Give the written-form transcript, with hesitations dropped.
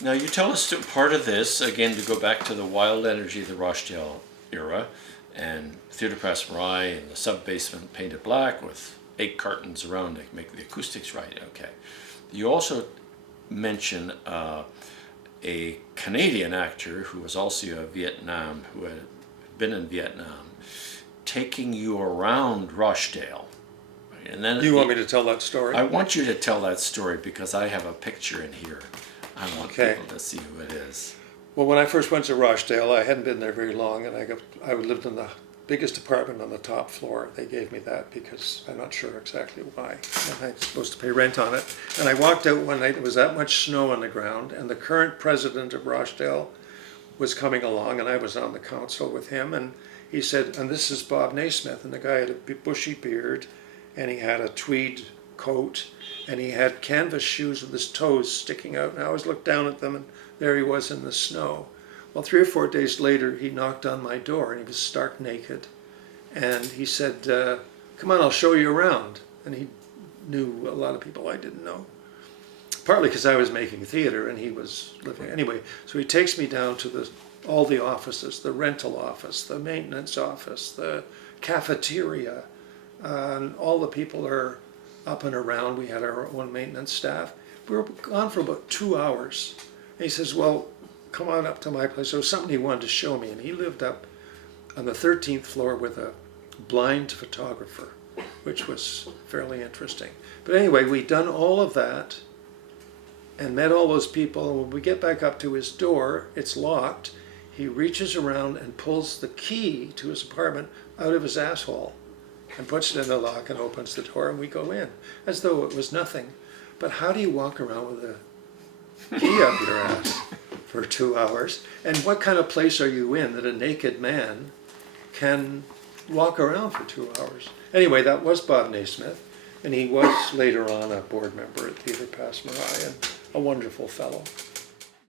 Now you tell us that part of this, again, to go back to the wild energy of the Rochdale era, and Theatre Passe Muraille and the sub-basement painted black with 8 cartons around to make the acoustics right. Okay. You also mention a Canadian actor who was also a Vietnam, who had been in Vietnam, taking you around Rochdale. Right? And then You want me to tell that story? I want you to tell that story because I have a picture in here. I want people to see who it is. Well, when I first went to Rochdale, I hadn't been there very long, and I lived in the biggest apartment on the top floor. They gave me that because I'm not sure exactly why. And I was supposed to pay rent on it. And I walked out one night, there was that much snow on the ground, and the current president of Rochdale was coming along, and I was on the council with him, and he said, and this is Bob Nasmith, and the guy had a bushy beard, and he had a tweed coat, and he had canvas shoes with his toes sticking out, and I always looked down at them, and there he was in the snow. Well, 3 or 4 days later, he knocked on my door, and he was stark naked, and he said, come on, I'll show you around. And he knew a lot of people I didn't know, partly because I was making theater and he was living. Anyway, so he takes me down to all the offices, the rental office, the maintenance office, the cafeteria, and all the people are up and around. We had our own maintenance staff. We were gone for about 2 hours. And he says, well, come on up to my place. There was something he wanted to show me, and he lived up on the 13th floor with a blind photographer, which was fairly interesting. But anyway, we'd done all of that and met all those people, and when we get back up to his door, it's locked. He reaches around and pulls the key to his apartment out of his asshole and puts it in the lock and opens the door, and we go in as though it was nothing. But how do you walk around with a key up your ass for 2 hours? And what kind of place are you in that a naked man can walk around for 2 hours? Anyway, that was Bob Nasmith, and he was later on a board member at Theatre Passe Muraille, and a wonderful fellow.